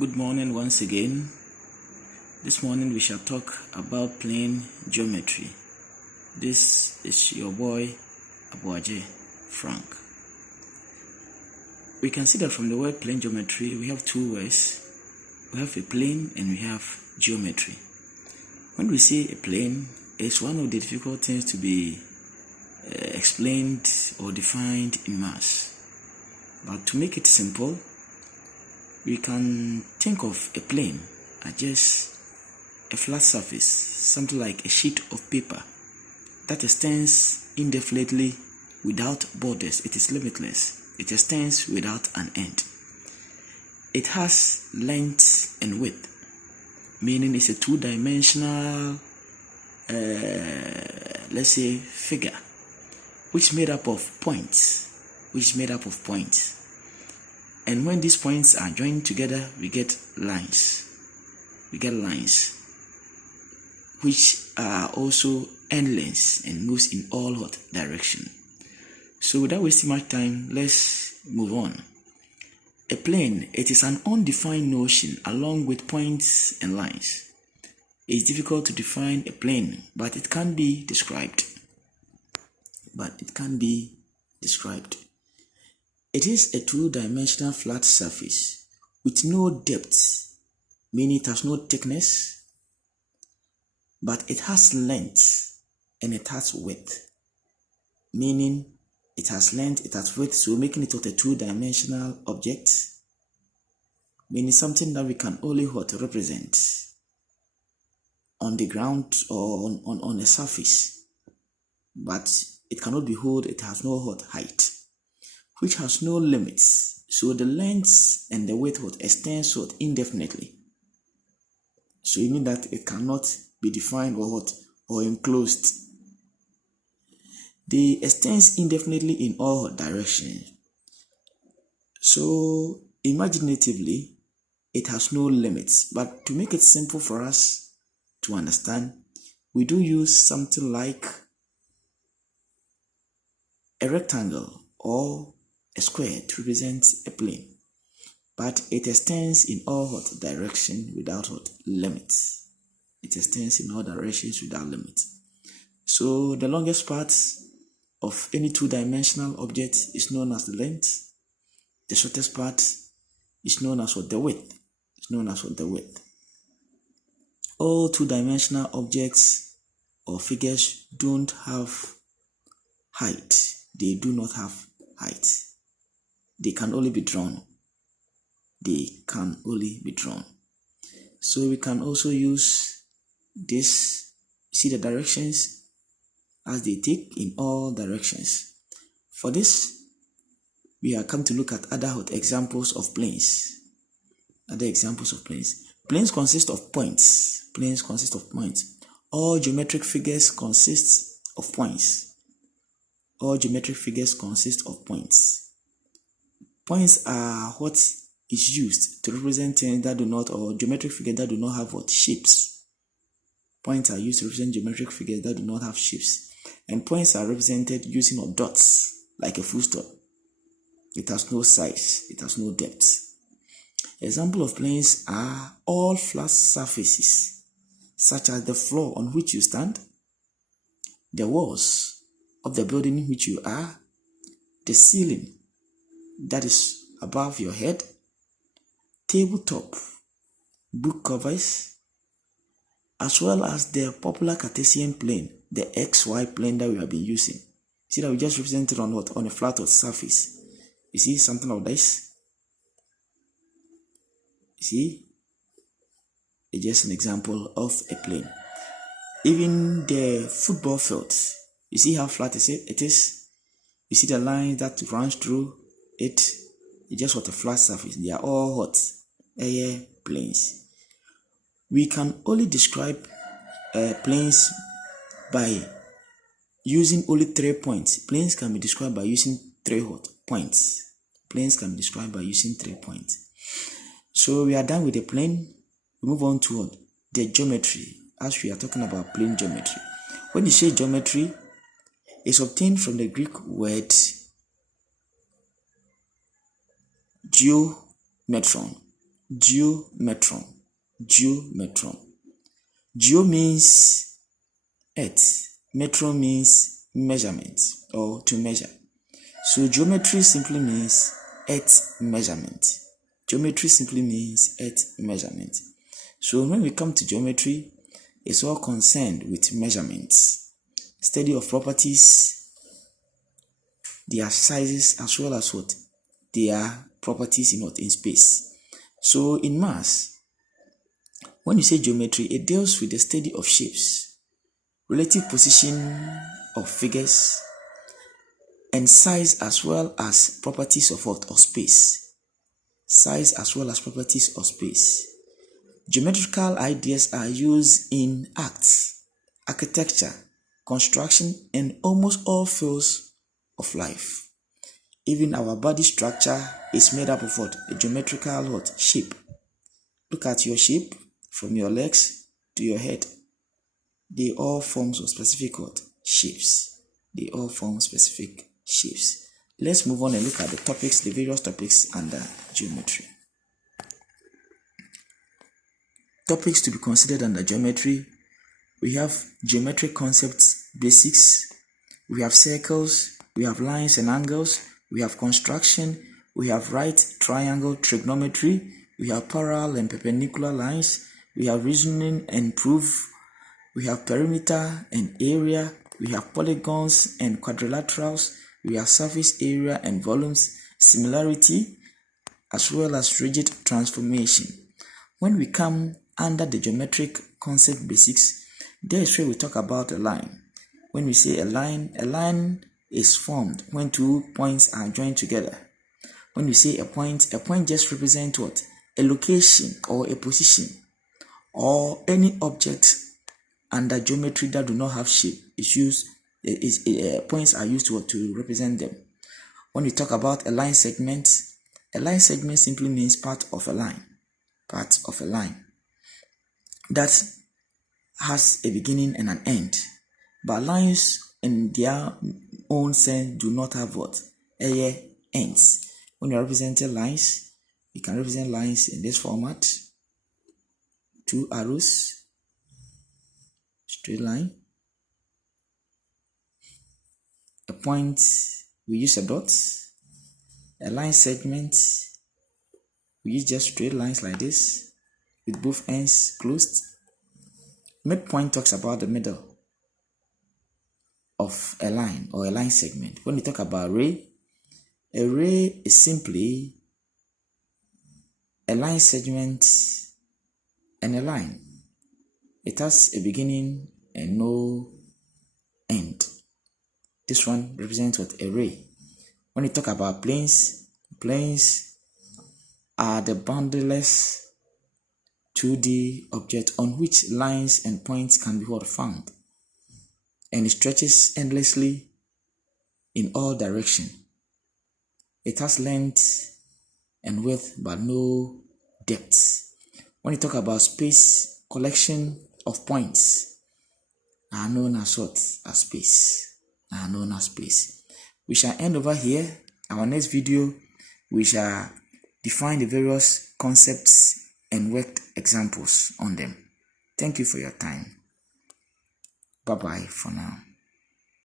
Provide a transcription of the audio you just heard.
Good morning once again. This morning we shall talk about plane geometry. This is your boy Abuaje Frank. We can see that from the word plane geometry we have two words. We have a plane and we have geometry. When we say a plane, it's one of the difficult things to be explained or defined in mass. But to make it simple, we can think of a plane as just a flat surface, something like a sheet of paper that extends indefinitely without borders. It is limitless. It extends without an end. It has length and width, meaning it's a two-dimensional, let's say, figure, which is made up of points. And when these points are joined together, we get lines. Which are also endless and moves in all directions. So without wasting much time, let's move on. A plane, it is an undefined notion along with points and lines. It's difficult to define a plane, but it can be described. It is a two-dimensional flat surface with no depth, meaning it has no thickness, but it has length and it has width, meaning it has length, it has width, so making it a two-dimensional object, meaning something that we can only represent on the ground or on a surface, but it cannot be held, it has no height, which has no limits, so the length and the width extends indefinitely. So it means that it cannot be defined or enclosed. They extends indefinitely in all directions. So imaginatively, it has no limits. But to make it simple for us to understand, we do use something like a rectangle or a square to represent a plane, but it extends in all directions without limits. So the longest part of any two-dimensional object is known as the length. The shortest part is known as the width. All two-dimensional objects or figures don't have height. They do not have height. They can only be drawn. So we can also use this, see the directions as they take in all directions. For this, we are come to look at other examples of planes. Planes consist of points. All geometric figures consist of points. Points are what is used to represent things that do not, or geometric figures that do not have shapes. Points are used to represent geometric figures that do not have shapes. And points are represented using dots, like a full stop. It has no size, it has no depth. Example of planes are all flat surfaces, such as the floor on which you stand, the walls of the building in which you are, the ceiling that is above your head, tabletop, book covers, as well as the popular Cartesian plane, the XY plane that we have been using. See that we just represented on a flat surface. You see something like this? You see? It's just an example of a plane. Even the football field, you see how flat it is? You see the line that runs through it? It's just a flat surface. They are all air planes. We can only describe planes by using only 3 points. Planes can be described by using 3 points. So we are done with the plane. We move on to the geometry, as we are talking about plane geometry. When you say geometry, it's obtained from the Greek word geometron, Geometron. Geometron. Geo means earth. Metron means measurement or to measure. So geometry simply means earth measurement. Geometry simply means earth measurement. So when we come to geometry, it's all concerned with measurements, study of properties, their sizes, as well as what their properties in space. So in maths, when you say geometry, it deals with the study of shapes, relative position of figures, and size as well as properties of what? Or space. Size as well as properties of space. Geometrical ideas are used in arts, architecture, construction, and almost all fields of life. Even our body structure is made up of what? A geometrical what? Shape. Look at your shape from your legs to your head. They all form specific what? Shapes. They all form specific shapes. Let's move on and look at the topics, the various topics under geometry. Topics to be considered under geometry. We have geometric concepts, basics. We have circles. We have lines and angles. We have construction. We have right triangle trigonometry. We have parallel and perpendicular lines. We have reasoning and proof. We have perimeter and area. We have polygons and quadrilaterals. We have surface area and volumes, similarity, as well as rigid transformation. When we come under the geometric concept basics, there is where we talk about a line. When we say a line is formed when two points are joined together. When we say a point just represents what? A location or a position or any object under geometry that do not have shape. Points are used to represent them. When we talk about a line segment simply means part of a line. Part of a line that has a beginning and an end. But lines in their own sense do not have what? Ends. When you're representing lines, you can represent lines in this format. Two arrows, straight line. A point, we use a dot. A line segment, we use just straight lines like this with both ends closed. Midpoint talks about the middle of a line or a line segment. When we talk about ray, a ray is simply a line segment and a line. It has a beginning and no end. This one represents what? A ray. When we talk about planes are the boundaryless 2D object on which lines and points can be found, and it stretches endlessly in all directions. It has length and width but no depth. When you talk about space, collection of points are known as what? As space. Are known as space. We shall end over here. Our next video, we shall define the various concepts and worked examples on them. Thank you for your time. Bye-bye for now.